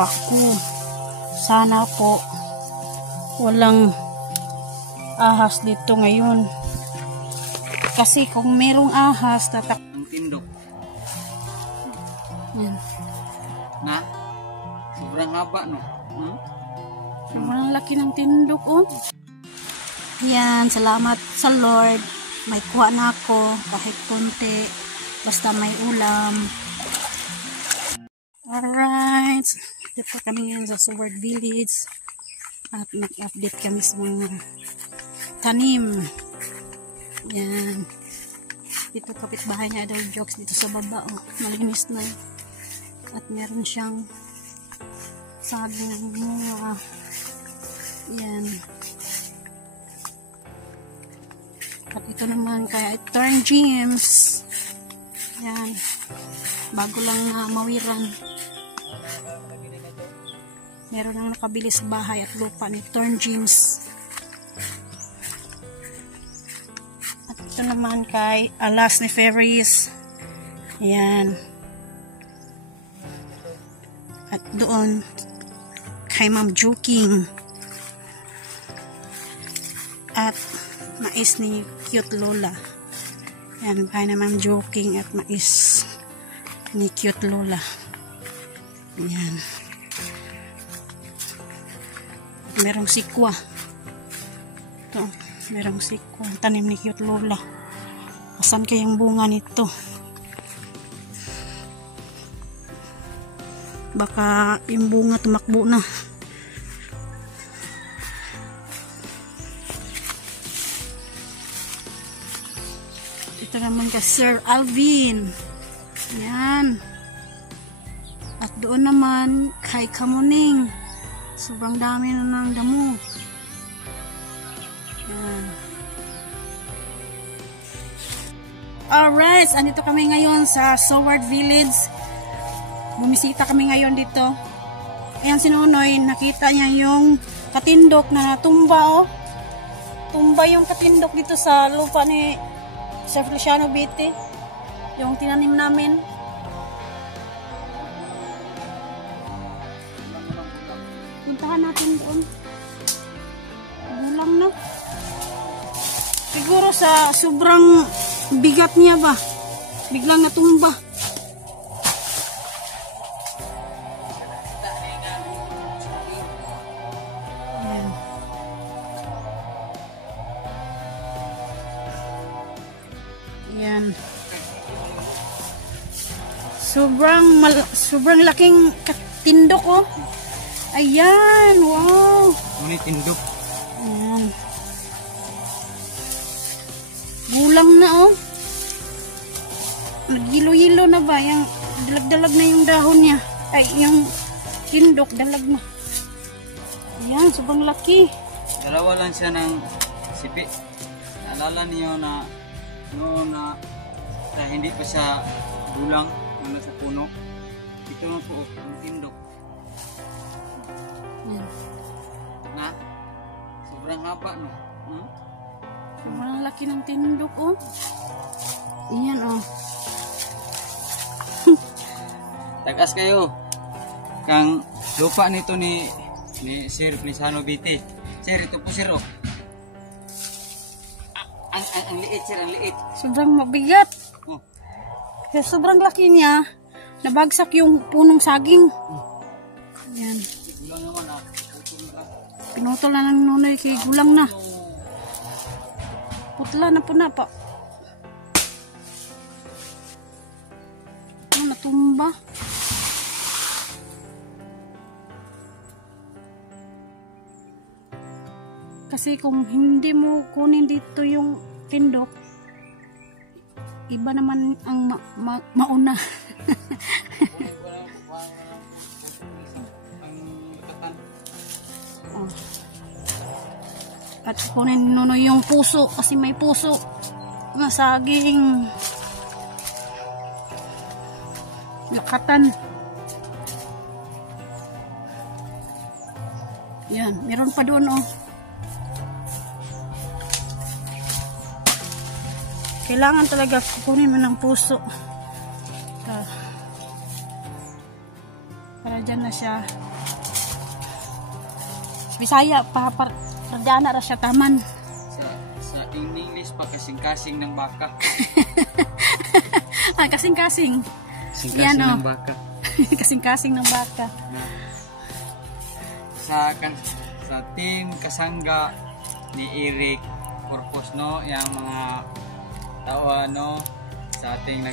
paku. Sana po walang ahas dito ngayon. Kasi kung merong ahas, ang tindok. Yan. Na? Sobrang haba, no? Sobrang laki ng tindok, oh. Yan, salamat sa Lord. May kuha na ako, kahit konti. Basta may ulam. Alright. Dito kami ngayon sa Seward Village. At mag-update kami sa mga tanim. Yan. Dito kapitbahay niya daw jokes dito sa baba. Oh, malinis na. At meron siyang saging mga. Yan. At ito naman kaya Turn James. Yan. Bago lang mawiran. Meron nang nakabili sa bahay at lupa ni Turn James. At ito naman kay Alas ni Ferris. Yan. At doon kay Ma'am Joking. At mais ni Cute Lola. Yan, bahay na Ma'am Joking at mais ni Cute Lola. Yan. Merong sikwa. Ito, merong sikwa. Tanim ni Cute Lola. Asan kayang bunga nito? Baka yung bunga tumakbo na. Ito naman ka Sir Alvin. Yan. At doon naman kay Kamuning. Sobrang dami na ng damo. Yan. Alright. Andito kami ngayon sa Seward Village. Bumisita kami ngayon dito. Ayan si Nonoy. Nakita niya yung katindok na natumba, oh. Tumba yung katindok dito sa lupa ni Sir Feliciano Biti, yung tinanim namin. Puntahan natin doon. Gulang na. Siguro sa sobrang bigat niya ba, biglang natumba. Yan. Sobrang laking tindok, oh. Ayan, wow. Ngunit tindok. Ayan. Gulang na, oh. Naghilo-hilo na ba? Yung dalag-dalag na yung dahon niya. Ay, yung tindok, dalag na. Ayan, sobrang laki. Dalawa lang siya ng sipi. Naalala niyo na noon na hindi pa siya gulang na nasa puno. Ito na po ang tindok. Yan. Na? Sobrang haba, no? Sobrang laki ng tindok, oh. Ayan, oh. Tagas kayo. Kang lupa nito ni Sir Feliciano Biti. Sir, ito po sir, oh. Ang liit, sir, ang liit. Sobrang mabigat. Oh. Kaya sobrang laki niya, nabagsak yung punong saging. Ayan. Gulang naman, ah. Pinutol na ng Nonoy kay gulang na. Putla na po na pa. Oh, natumba. Kasi kung hindi mo kunin dito yung tindok, iba naman ang mauna. Oh. At kunin Nonoy yung puso kasi may puso na saging. Lakatan. Yan, meron pa doon, oh. Kailangan talaga kukunin mo ng puso. Para dyan na na siya. Bisaya pa pardana ra siya taman. Sa English pa kasing-kasing ng baka. Kasing-kasing. Kasing-kasing ng baka. Kasing-kasing ng baka. Sa team kasangga ni Eric Purpose, no, yung mga tao sa ating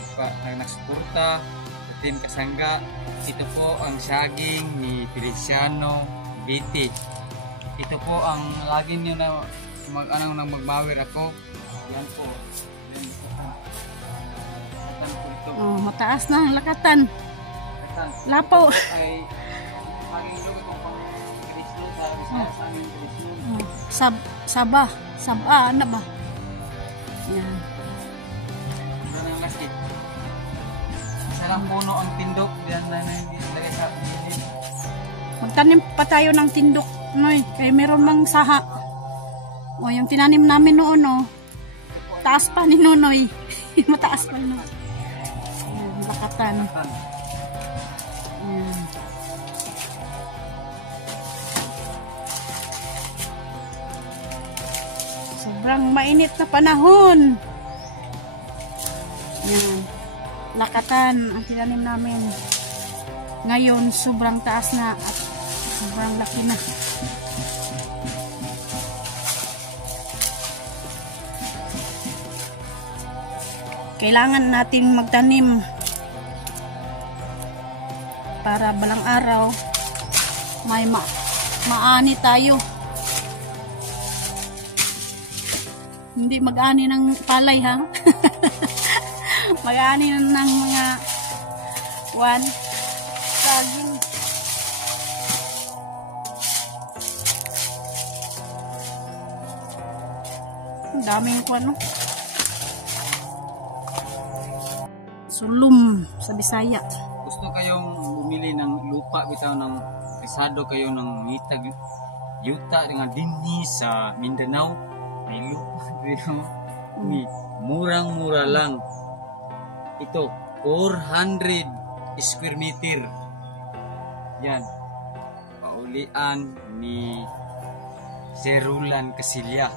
nagsuporta sa team kasangga. Ito po ang saging ni Feliciano Biti. Ito po ang lagi niyo na magmawir ako. Yan po. Oh, mataas na ang lakatan. Lapo. Ay maging lugar ko pang Krislo sa aming Krislo. Saba, ano ba? Yan. Ito na last kit. Sarang puno ang tindok. Diyan na hindi lagay sa pilit. Magtanim pa tayo ng tindok, noy. Kaya meron mang saha. O, yung tinanim namin noon, no. Taas pa ni Nonoy. Mataas pa no. Ayan, lakatan. Ayan. Sobrang mainit na panahon. Ayan. Lakatan ang tinanim namin. Ngayon, sobrang taas na at sobrang laki na. Kailangan nating magtanim para balang araw may maani tayo. Hindi mag-ani ng palay, ha? Mag-ani ng mga saging. Ang daming sulum sa Bisaya. Gusto kayong bumili ng lupa bitaw ng risado kayo ng ngitag yuta dengan dinhi sa Mindanao, may lupa dito ni murang-mura lang. Ito 400 square meter. Yan. Paulian ni Serulan Casilya.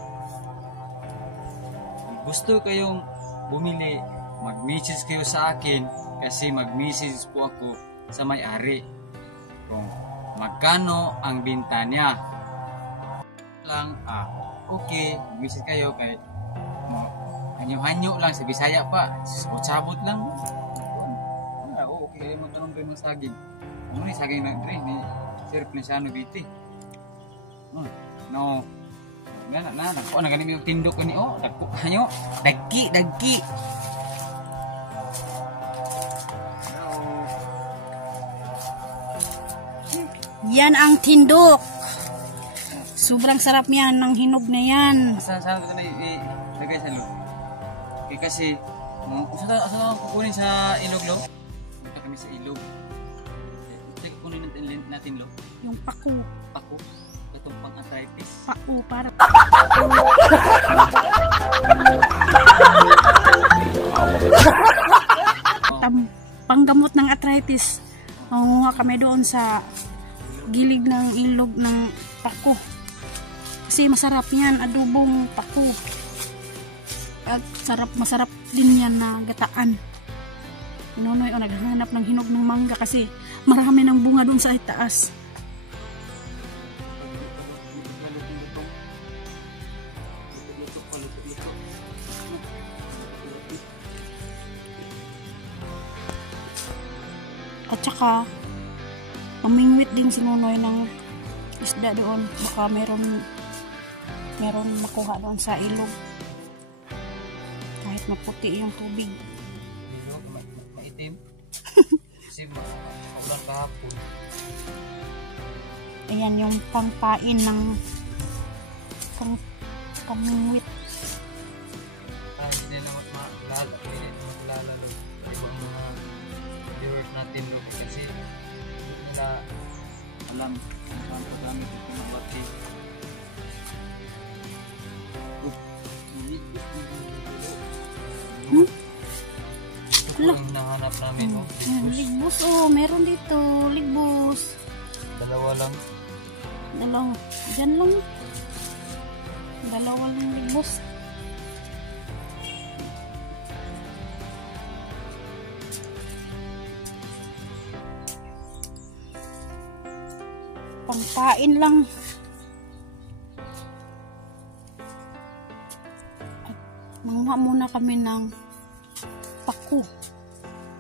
Kung gusto kayong bumili, mag-message kayo sa akin kasi mag-message po ako sa may-ari kung magkano ang binta niya. Lang, okay, mag-message kayo kay hanyo-hanyo lang sa Bisaya pa, sabot lang. Okay, magtanong kayo ng saging. Ano ni saging na rin ni Sir Feliciano Biti? No. Nakuha na ganun yung tindok ko ni hanyo, dagki. Yan ang tindok. Sobrang sarap yan ng hinog na yan. Saan ko na ilagay sa loob? Kasi, asa kukunin sa ilog lo? Punta kami sa ilog. Ito kukunin natin lo? Yung paku. Paku? Itong pang-arthritis. Paku, para. Panggamot ng arthritis. Mangunguha kami doon sa gilid ng ilog ng paku. Kasi masarap yan, adobong paku. At masarap din yan na gataan. Nonoy naghahanap ng hinog ng mangga kasi marami ng bunga doon sa itaas. At saka mamingwit din si Nonoy ng isda doon. Baka meron makuha doon sa ilog. Kahit maputi yung tubig. Ilog, maitim. Kasi maulan kahapon. Ayan yung pangpain ng pamingwit. Hindi na maglala ng ibang mga viewers natin kasi hindi nila alam kung saan pa gamit yung pinabati. Ito po yung nahanap namin. Ligbos, meron dito. Ligbos. Dalawa lang. Dalawa. Diyan lang. Dalawa lang libos. Pangkain lang. At manguha muna kami ng paku.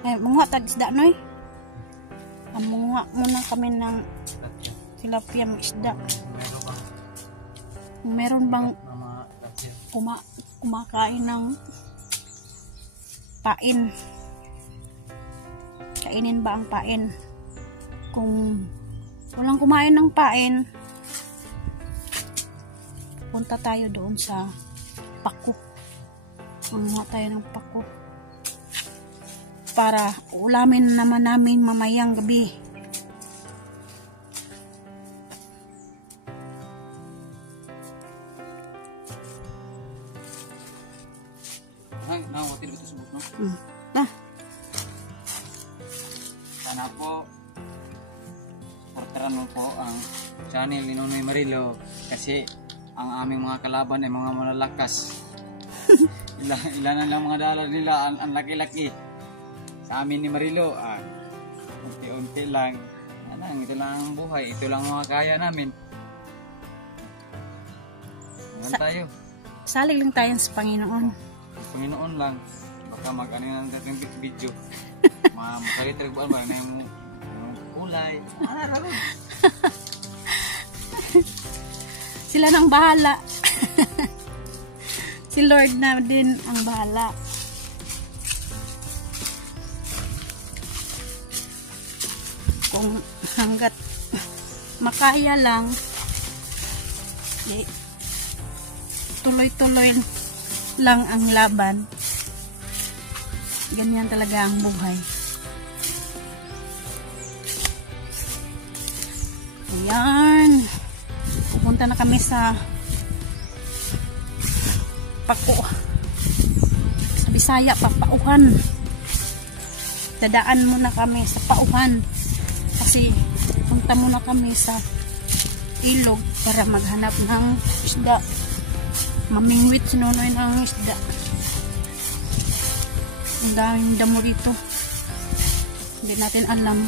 Manguha tag-isda, noy. Manguha muna kami ng tilapia ng isda. Meron bang kumakain ng pain? Kainin ba ang pain? Kung walang kumain ng pain, punta tayo doon sa paku. Manguha tayo ng paku para ulamin naman namin mamayang gabi. Ay, nawatin ito subok, no? Sana po portaran mo po ang channel ni Nonoy Marilo kasi ang aming mga kalaban ay mga malalakas. Ilan lang mga dala nila ang laki-laki. Sa amin ni Marilo, unti-unti lang. Ito lang ang buhay. Ito lang mga kaya namin. Tayo. Salig lang tayo sa Panginoon. Panginoon lang. Baka mag-ano lang natin video. Makalitragbuan ba na yung kulay. Sila nang bahala. Si Lord na din ang bahala. Kung hanggat makaya lang, tuloy-tuloy lang ang laban. Ganyan talaga ang buhay. Ayan. Pupunta na kami sa Paku. Sa Bisaya, Papauhan. Dadaan muna kami sa Pauhan. Kasi punta muna kami sa ilog para maghanap ng isda. Mamingwit si Nonoy ng isda. Ang daming damo rito. Hindi natin alam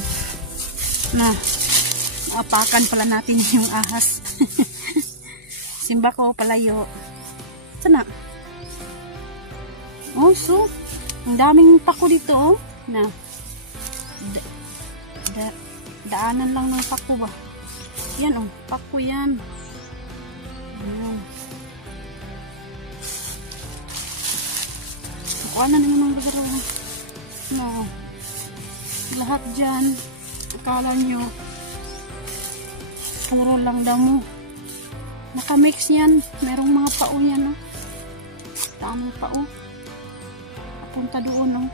na maapakan pala natin yung ahas. Simba ko palayo. Sana. Oh, so ang daming pako dito, oh. Na daanan lang ng pako ba? Yan, oh, pako yan. Ayan. Kuha na naman ng bagaro. No. Lahat dyan, akala nyo puro lang damo. Nakamix yan. Merong mga pao yan, oh. Dami pao. Punta doon, oh.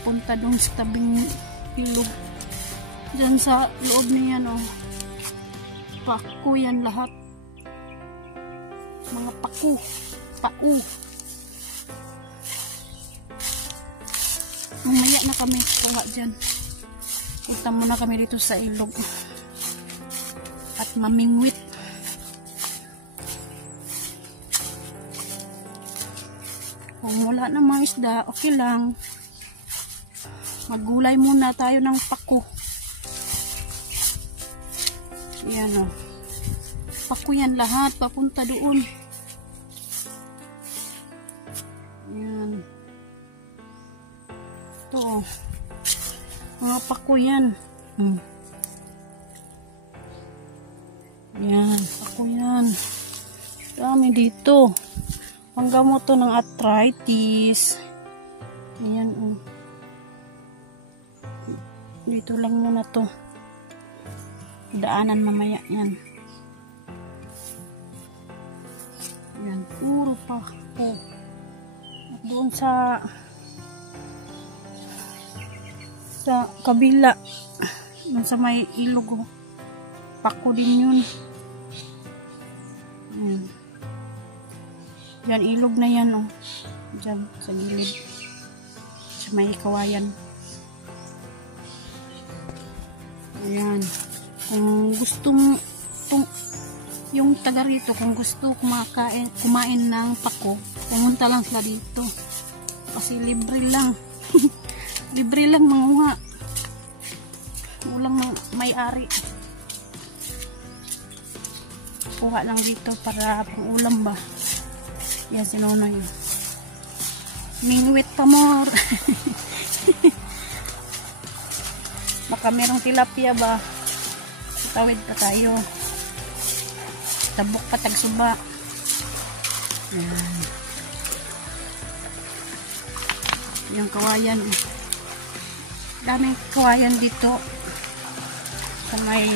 Punta doon sa tabing ilog. Diyan sa loob niyan, oh. Paku yan lahat. Mga paku. Pao. Mamaya na kami kuha dyan. Punta muna kami dito sa ilog. At mamingwit. Kung wala na mga isda, okay lang. Maggulay muna tayo ng paku. Yan, o. Paku yan lahat. Papunta doon. Yan. Ito, o. Mga paku yan. Yan. Paku yan. Dami dito. Panggamot to ng arthritis. Ayan, o. Dito lang muna to. Daanan mamaya yan. Yan, puro pa. Oh. At doon sa kabila, doon sa may ilog, oh. Paku din yun. Yan. Yan, ilog na yan, oh. Diyan, sa gilid. Sa may kawayan. Ayan. Kung gusto mo, yung taga rito, kung gusto kumain ng pako, pumunta lang sila dito. Kasi libre lang. Libre lang manguha. Walang may-ari. Kuha lang dito para pang ulam ba. Yan si Nonoy. Mingwit pa more. Baka merong tilapia ba? Tawid pa tayo. Tabok pa tagsuba. Yan. Yung kawayan. Daming kawayan dito. Sa may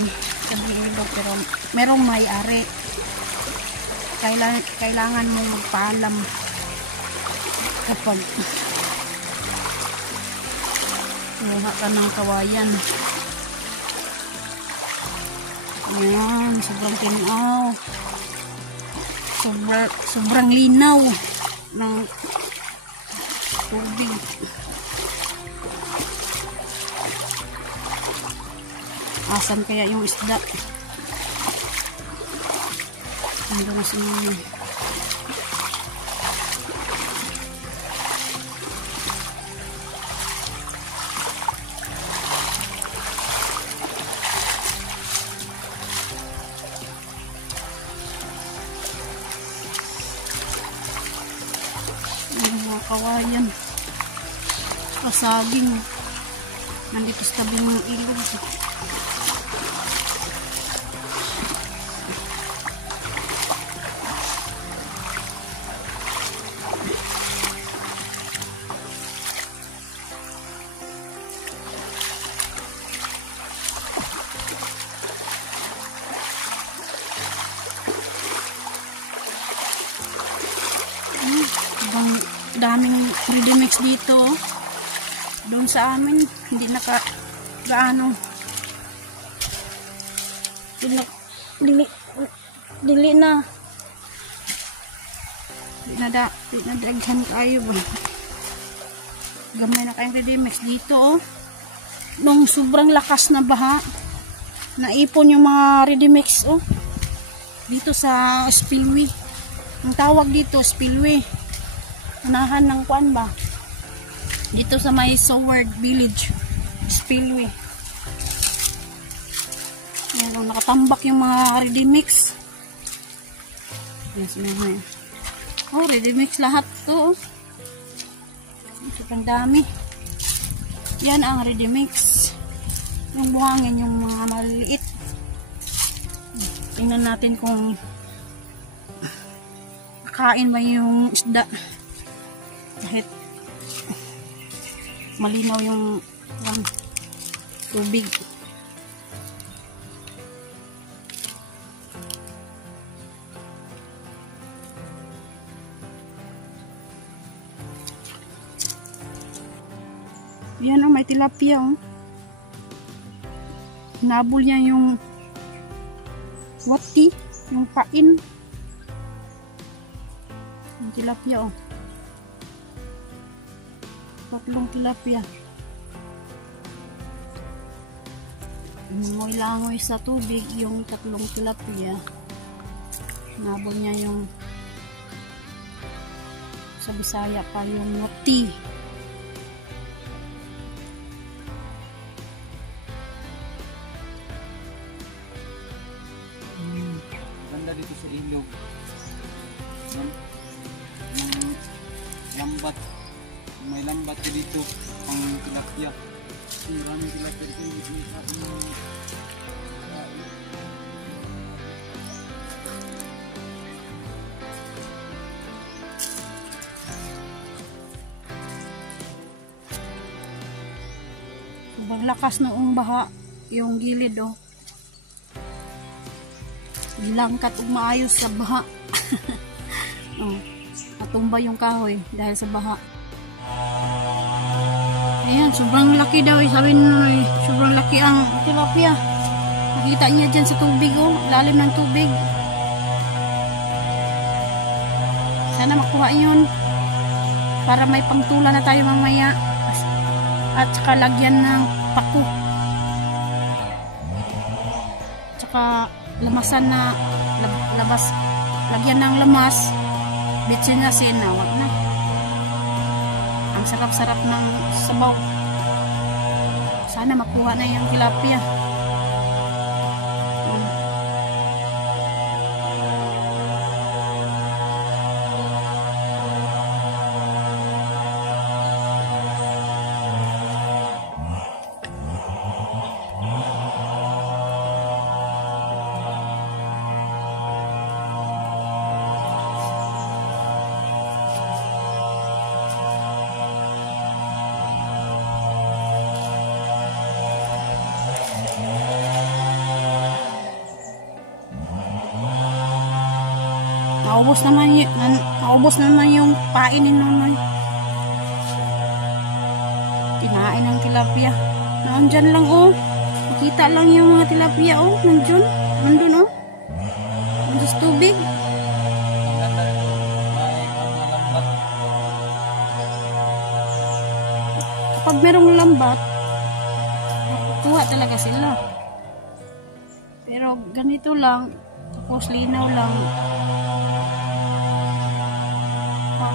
ilog, pero merong may-ari. Kailangan mong magpaalam kapag kuha ka ng kawayan. Ayan, sobrang tinaw. Sobrang linaw ng tubig. Asan kaya yung isda? Ando na si Mami. Mga kawayan. Pasaging. Nandito sa tabing ng ilog. Daming ready mix dito. Doon sa amin hindi gaano. Dili na daghan kayo ba. Gamay na kayong ready mix dito oh. Nung sobrang lakas na baha, naipon yung mga ready mix oh. Dito sa spillway. Ang tawag dito spillway. Unahan ng kuan ba? Dito sa may Soward Village spillway. Ayan, nakatambak yung mga ready mix. Yes, yan. Oh, ready mix lahat to. Sobrang dami. Yan ang ready mix. Yung buhangin, yung mga maliliit. Tingnan natin kung kain ba yung isda. Kahit malinaw yung tubig. Yan oh, may tilapia oh. Nabol niya yung wati, yung pain. Yung tilapia oh. Tatlong tilapia. Langoy sa tubig yung tatlong tilapia. Nabol niya yung sa Bisaya pa yung wati. Ganda dito sa ilog. Lambat. May lambat dito pang tilapia. Maraming tilapia dito. Maglakas noong baha yung gilid oh. Langkat ug maayos sa baha. Oh, natumba yung kahoy dahil sa baha. Ayan, sobrang laki daw eh. Sabi nyo eh, sobrang laki ang tilapia. Nakita niya dyan sa tubig oh, lalim ng tubig. Sana makuha yun para may pangtula na tayo mamaya at saka lagyan ng pako. tsaka lamasan na labas, lagyan ng lamas, bitsin na sinawag na. Ang sarap-sarap ng sabaw. Sana makuha na yung tilapia. Naubos naman yung pain ni Nonoy. Kinain ng tilapia. Nandyan lang oh. Makita lang yung mga tilapia oh. Nandun oh. Nandun sa tubig. Kapag merong lambat, kuha talaga sila. Pero ganito lang, tapos linaw lang.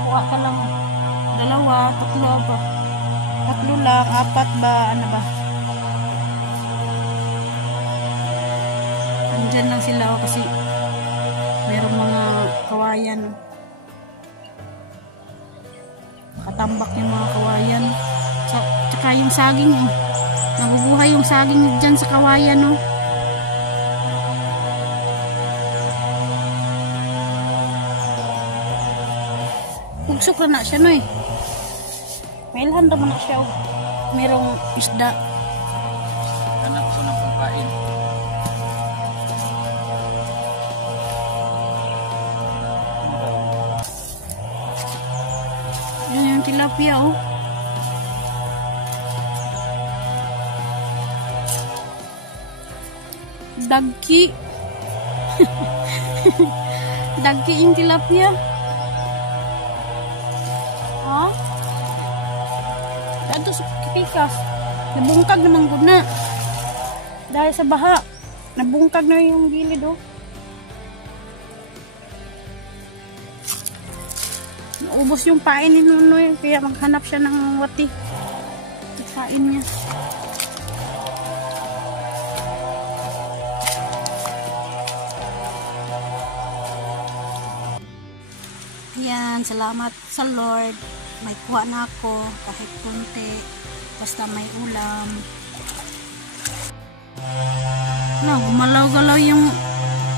Kuha ka lang 2, 3 ba? 3 lang, 4 ba? Ano ba? Andyan lang sila kasi merong mga kawayan. Nakatambak yung mga kawayan. Tsaka yung saging eh. Nabubuhay yung saging dyan sa kawayan oh. Pugsok na siya no eh. Mailhan naman na siya. Merong isda. Anak ko ng pagkain. Yan yung tilapia oh. Dagki. Dagki yung tilapia. Ito sa kipikas. Nabungkag naman gud na. Dahil sa baha. Nabungkag na yung gilid oh. Naubos yung pain ni Nonoy. Kaya maghanap siya ng wati. Yung pain niya. Ayan, salamat sa Lord. May kuha na ako kahit konti. Basta may ulam. Gumalaw-galaw yung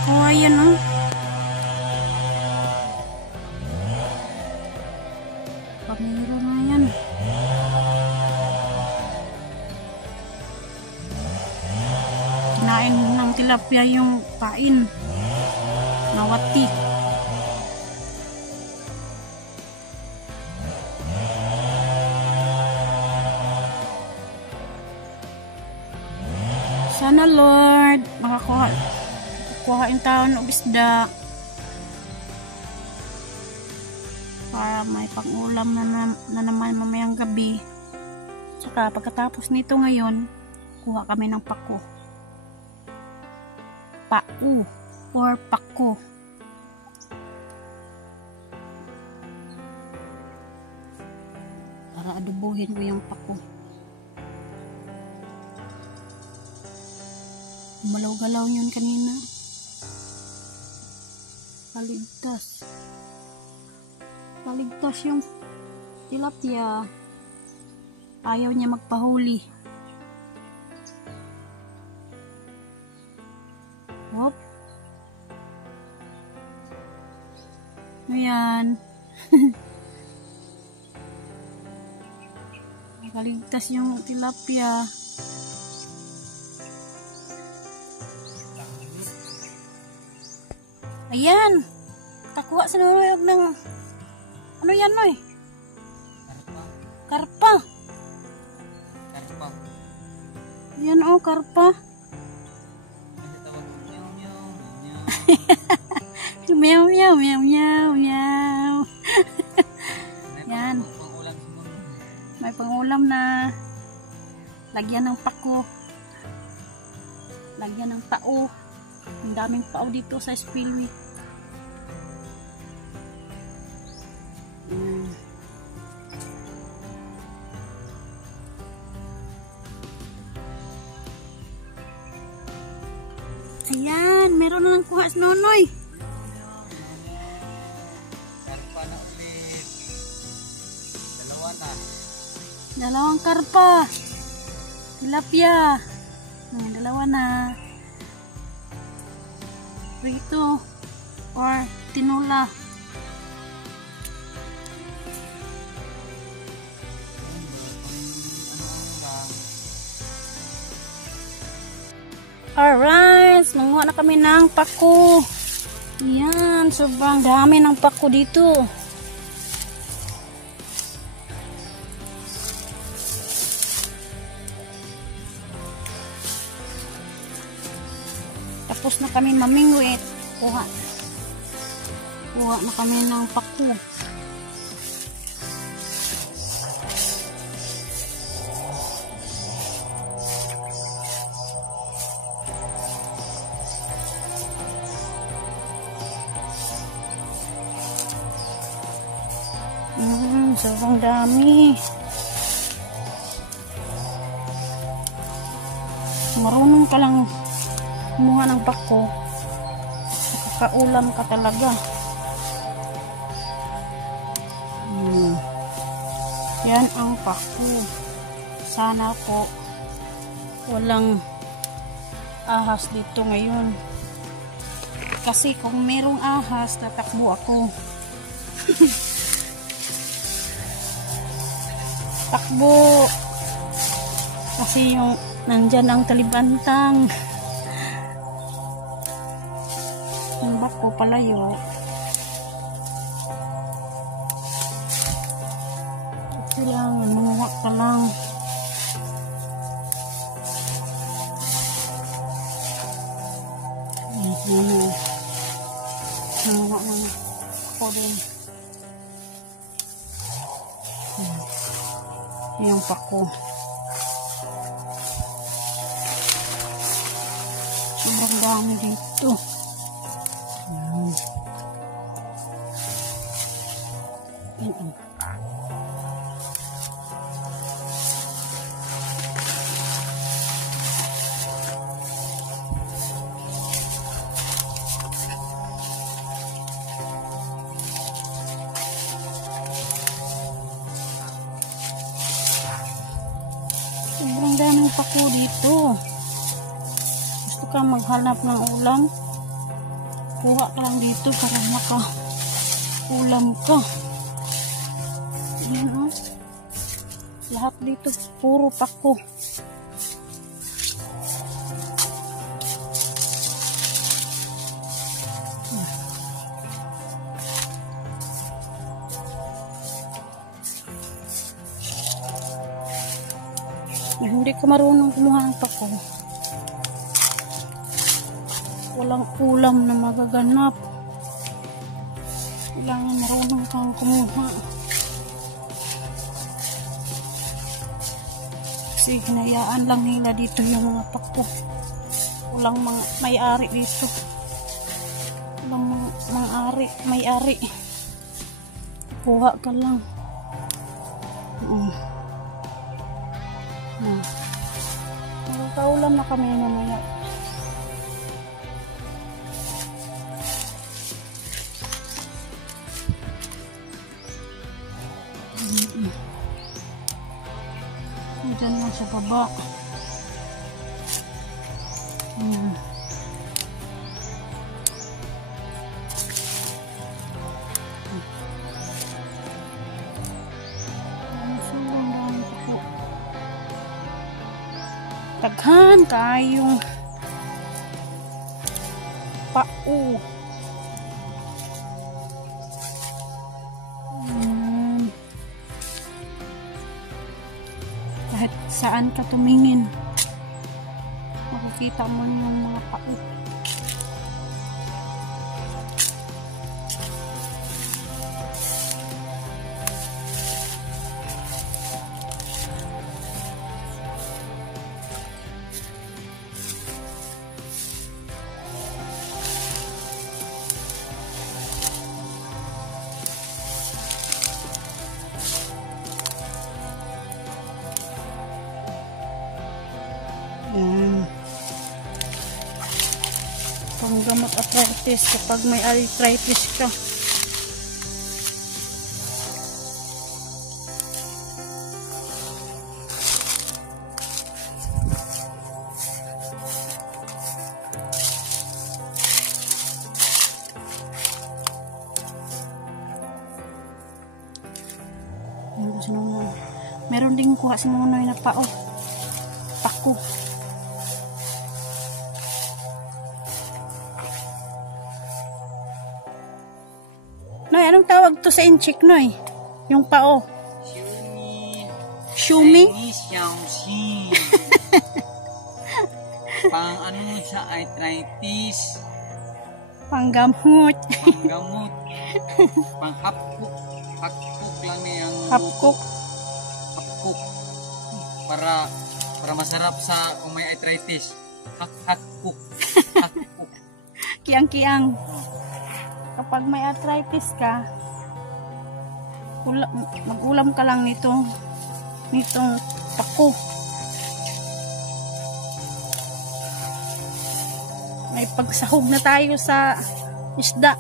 kawayan oh. Pamiro na yan. Kinain ng tilapia yung pain. Nawati. Sana Lord, makakuhain tayo ng isda para may pang-ulam na naman mamayang gabi. Saka pagkatapos nito ngayon, kuha kami ng pako. Pau or pako. Para adubuhin ko yung pako. Gumalaw-galaw yun kanina. Paligtas. Paligtas yung tilapia. Ayaw niya magpahuli. Hop. Ayan. Paligtas yung tilapia. Ayan. Kakuha sa Nonoy ng ano yan Noy? Karpa. Karpa. Yan oh, karpa. Meow meow meow meow meow. Yan. May pangulam na. Lagyan ng pako. Lagyan ng pao. Ang daming pao dito sa spillway. Ayan, meron na lang kuha si Nonoy. Karpa na ulit. Dalawa na. Dalawang karpa. Tilapia. Dalawa na. Rito. Or tinola. Alright, manguha na kami ng pako. Yan, sobrang dami ng pako dito. Tapos na kami mamingwit. Kuha na kami ng pako. Sobrang dami. Marunong ka lang kumuha ng pako, makakaulam ka talaga. Yan ang pako. Sana po walang ahas dito ngayon. Kasi kung merong ahas, tatakbo ako. Takbo kasi yung nandyan ang talibantang yung bako palayo. Ito lang, manuwa ka lang. Manuwa lang ako din. Yung pako. Sobrang dami dito. Sobrang daming pako dito. Gusto ka maghanap ng ulam, kuha ka lang dito para maka-ulam ka. Ayan o. Lahat dito puro pako. Hindi ka marunong kumuha ng pako, walang ulam na magaganap. Kailangan marunong kang kumuha. Kasi hinayaan lang nila dito yung mga pako. Walang mga may-ari dito. Walang mga may-ari. Kuha ka lang. Magkaulam na kami mamaya. Diyan lang sa baba. Taghan kayong pao. Kahit saan ka tumingin, makikita mo yung mga pao. Mm. Panggamot arthritis kapag may arthritis ka. Meron ding kuha si Nonoy na pako. Noy, anong tawag to sa inchik, Noy? Yung pao. Shumi? Xiaoxi. Pang ano sa arthritis. Panggamot. Panggamot. Pang hapkuk. Hapkuk lang niya ang Hapkuk. hapkuk. Para masarap sa kung may arthritis. Hapkuk. Hapkuk. Kiang-kiang. Kapag may arthritis ka, mag-ulam ka lang nitong pako. May pagsahog na tayo sa isda.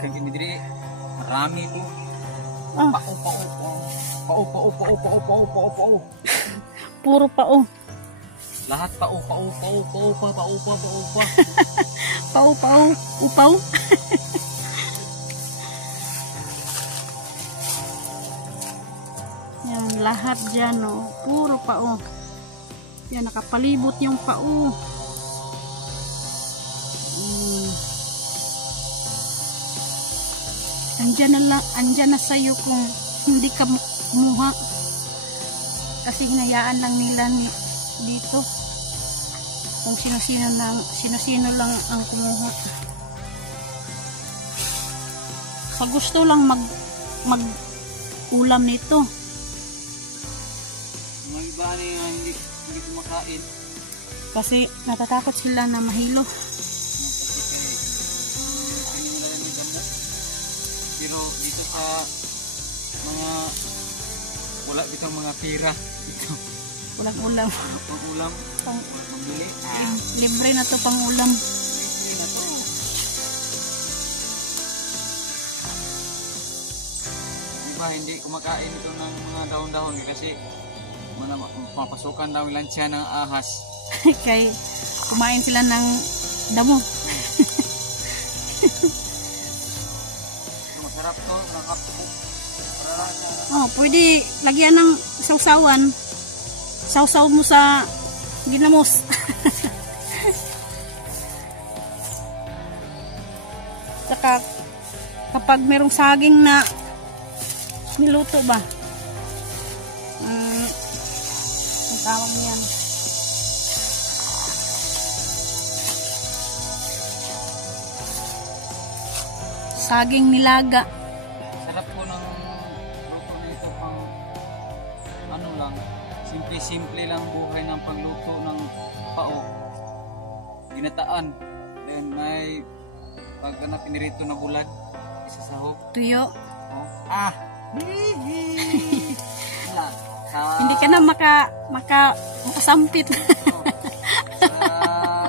Kag ini marami po. Oh. Pao. Puro pao. Lahat pao. Pao. Upaw. Yan, lahat dyan, oh. Puro pao. Yan, nakapalibot yung pao. Andyan na sa'yo kung hindi ka kumuha. Kasi hinayaan lang nila dito. Kung sino-sino lang ang kumuha. Sa gusto lang mag-ulam nito. Mga iba hindi kumakain. Kasi natatakot sila na mahilo. Pero dito sa mga wala bitang mga pira dito. Walang ulam. Pang-ulam. Pang-bili. Libre na to pang ulam. Libre na to. Diba hindi kumakain ito ng mga dahon-dahon kasi mapasukan daw ilan siya ng ahas. Kaya kumain sila ng damo. Masarap to, nakap po. Oh, pwede lagyan ng sausawan. Sausaw mo sa ginamos. Saka kapag merong saging na niluto ba? Ang tawag niyan. Saging nilaga. Sarap po ng luto na ito pang ano lang, simple lang buhay ng pagluto ng pao. Ginataan. Then may pag pinirito na bulad, isasahog. Tuyo. Oh. Ah! Hindi ka na makasampit.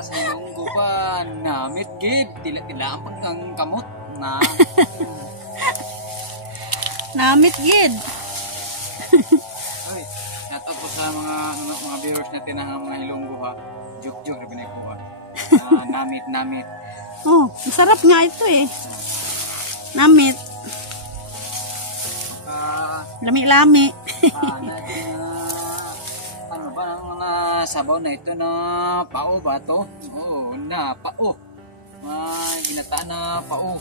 Sa lunggo pa, namit gid. Tila ang pagkang kamot na. Namit gid. Oy, nato po sa mga viewers natin ang mga Ilonggo ha. Joke na binikuha. Namit. Oh, masarap nga ito eh. Namit. Lami-lami. Ano ba ang mga sabaw na ito na pao ba to? Oo, na pao. Ginataan na pao.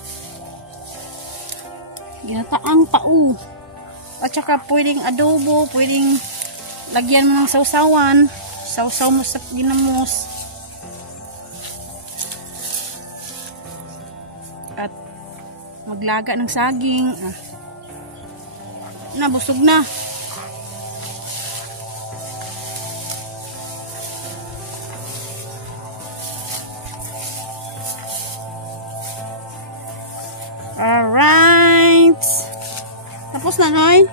Ginataang pao. At saka pwedeng adobo, pwedeng lagyan mo ng sausawan. Sausaw mo sa ginamos. At maglaga ng saging. Busog na. Alright. Tapos na, Noy.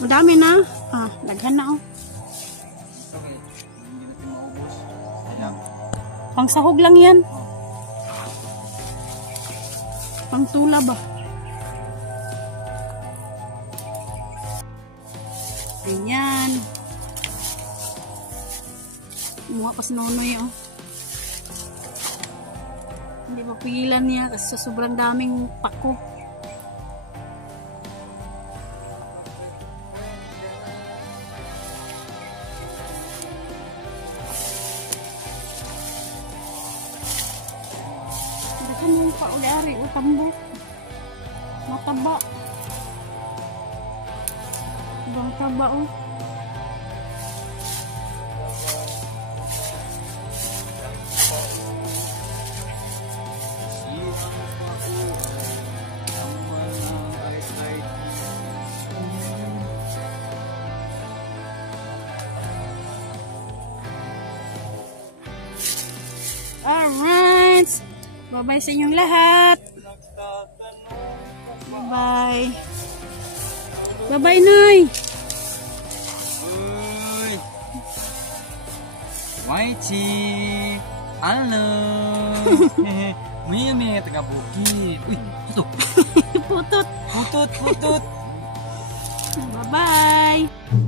Madami na. Laghan na, oh. ito kaya hindi natin maubos. Sayang. Pangsahog lang yan. Pangtula ba? Ayan. Mukha pa si Nonoy, oh. Hindi mapigilan niya kasi sa sobrang daming pako. Dito mo pa uli-ari o tambok. Mataba. Ibang taba, oh. Alright. Bye-bye sa inyong lahat. Bye-bye. Bye-bye, Noy. Uy. Waichi. Halo. May taga bukid. Uy, putot. Putut. Putut, putut. Bye-bye.